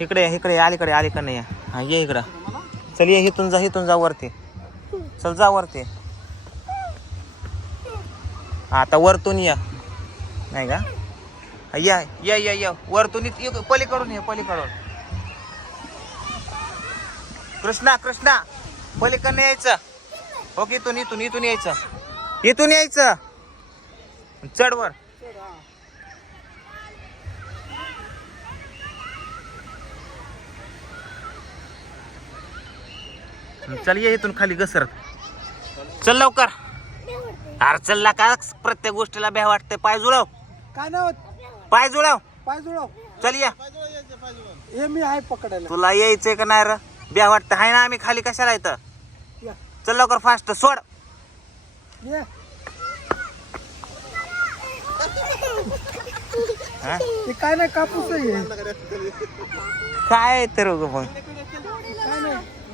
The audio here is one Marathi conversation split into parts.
इकडे इकडे अलीकडे अलीकडे नाही हा ये इकडं. चल ये इथून जा इथून जा वरती. चल जा वरती. आता वरतून या. नाही का? या या या या. वरतून पलीकडून ये पलीकडून. कृष्णा कृष्णा. पलीकडनं यायचं. ओके इथून इथून इथून यायचं. इथून यायचं. चढ वर. चल ये इथून खाली घसर चल लवकर. अरे चल का प्रत्येक गोष्टीला भ्या वाटते पाय जुळव. काय नाव पाय जुळव. पाय जुळव. चल या. हे मी आहे पकडायला. तुला यायचंय का नाही र? भ्या वाटतं हाय ना आम्ही खाली कशाला येतं चल लवकर फास्ट. सोड. ये. काय नाही कापूस आहे. काय तर मग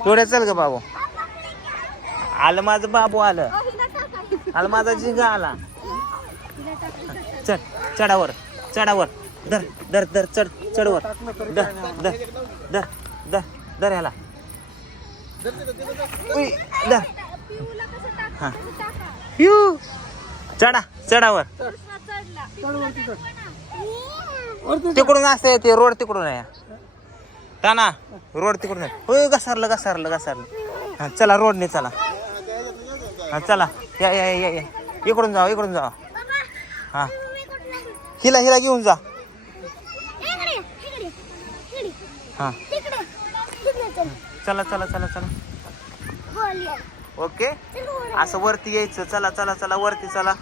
थोडं चल ग बाबू. आलं माझं बाबू आलं. आलं माझा झिंगा आला. चढ चढावर चढावर. दर दर दर चढ चढवर. दर दर द दर दर ह्याला. हां. यू चढा चढावर. तिकडून असते ते रोड तिकडून आहे. ताना रोड तिकडून आहे होय घसारलं घसारलं घसारलं. हां चला रोडने चला. हां चला. या या या या. इकडून जा इकडून जा हां. हिला हिला घेऊन जा. हां. चला चला चला चला. ओके? असं वरती यायचं. चला चला चला वरती चला.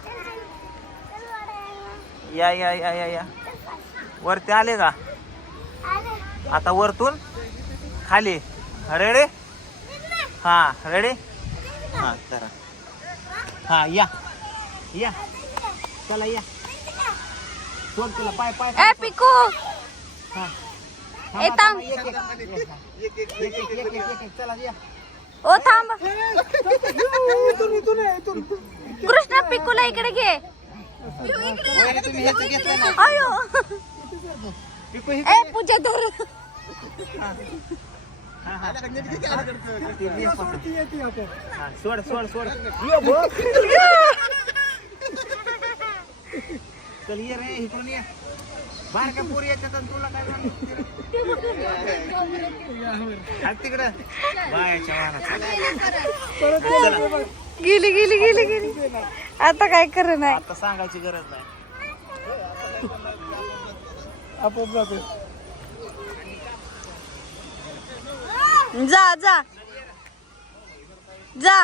या या या या या. वरती आले का? आता वरतून खाली. रेडे हा रेडे हा चला हा या. या. चला या. सोड तुला पाय पाय. ए पिकू. हा. ए थांब एक एक एक एक एक एक एक एक एक चला या. ओ थांब. कृष्णा पिकूला इकडे घे. तुम्ही ह्याचं घेतलं ना? अयो. पिकू हे ए पूजा हा, सोड सोड सोड ये बघ. चल ये रे इकडून ये बारक्या पोरी याच्यात आणि तुला काय झालं? हात तिकडं बायाच्या वाहनात. चला गेली गेली गेली गेली आता काय कर नाही आता सांगायची गरज नाही आपोआप जातो. जा जा. जा.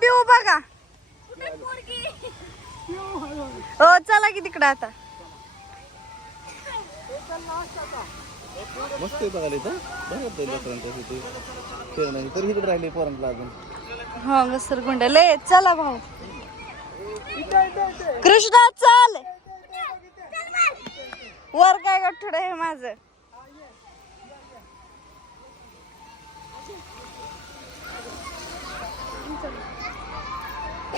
पिऊ बघा. हो चला की तिकडं आता. मस्त आहे बघायला इथं बघत ते लेकरांचं तिथे खेळणं तर इकडे राहिले पोरांना अजून. हो घसरगुंड. लय चला भाऊ. कृष्णा चल. वर काय गठुड आहे माझ?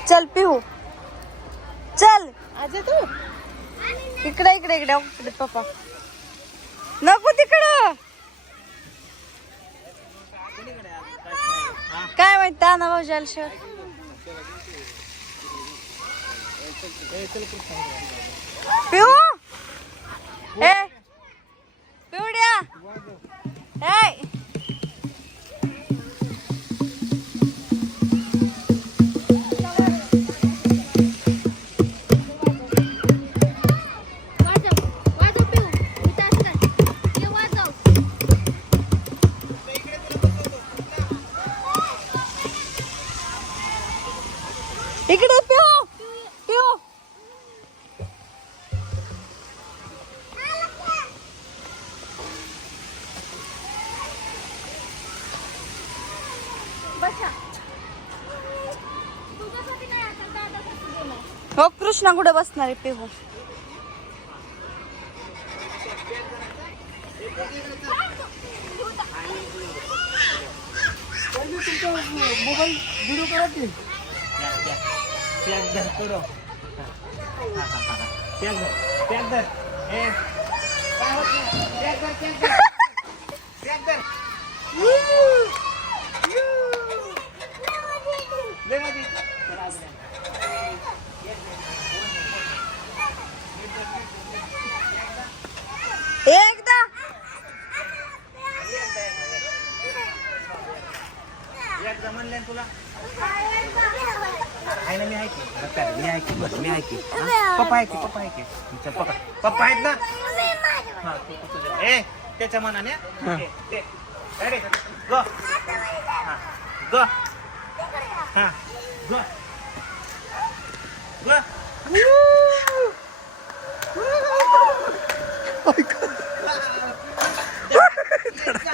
चल पिहू. चल. आज तू इकडे इकडे. इकडे पप्पा. नको तिकडं. काय माहीत ताना भाऊजी आल्याशिवाय पिऊ? ए इकडे पिऊ पिऊ हो कृष्णा कुठे बसणार आहे? पिहू तो मोबाईल व्हिडिओ करा Yeah. आहे ना मी ऐकी मी ऐकी बरं मी ऐकी हा? पप्पा ऐकी पप्पा ऐकी चल पप्पा पप्पा आहेत ना? हा तू तुझ्या ए त्याच्या मनाने ते, ते. Ready? Go. हा. गो हा. गो गो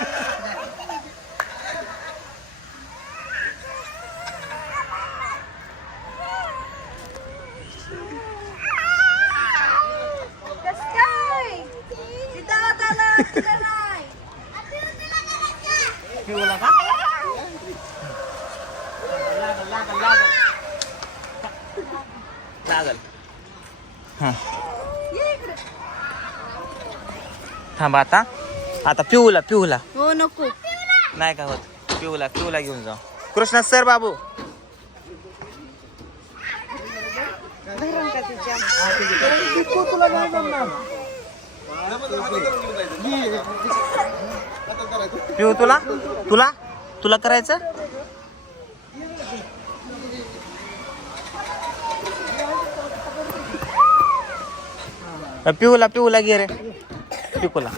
कसं काय तिथं आला, तिथं नाही. पिऊला का लागल लागल लागल लागल. हा. ये इकडे. थांबा आता. आता पिऊला पिऊला. हो नको. नाही का होत? पिऊला पिऊला घेऊन जाऊ. कृष्णा सर बाबू. पिऊ तुला? तुला? तुला करायचं? पिऊला पिऊला घे रे. पिकूला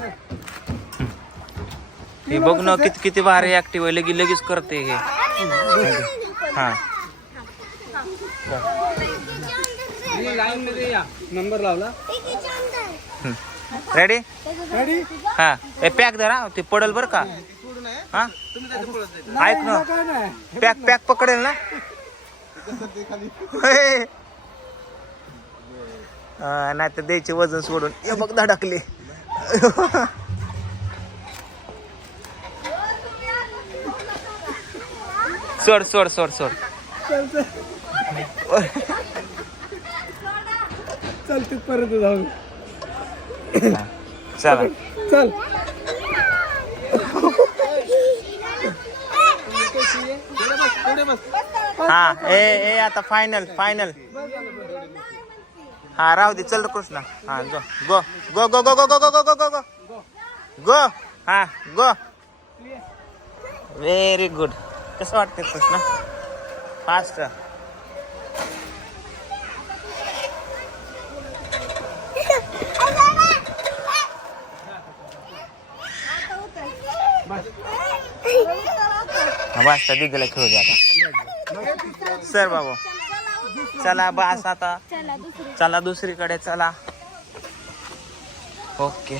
हे बघ ना किती किती भारी ऍक्टिव्ह आहे. लगेच लगेच करते हे. हा. नंबर लावला रेडी रेडी हा. हे पॅक धरा. ते पडल बर का? हा? ऐक ना. पॅक पॅक पकडेल ना? नाही तर द्यायचे वजन सोडून. हे बघ धडकले. सोड सोड सोड सोड. चल परत जाऊ. चला. चल. हा ए ए आता फायनल फायनल हा राहू दे चल कृष्णा. हा गो गो गो गो गो गो गो गो गो गो गो. गो. गो हा गो. व्हेरी गुड कसं वाटतंय कृष्णा? फास्ट हा बस त्या दिदीला खेळू दे आता. सर बाबू. चला बस आता. चला दुसरी चला दुसरीकडे चला. ओके.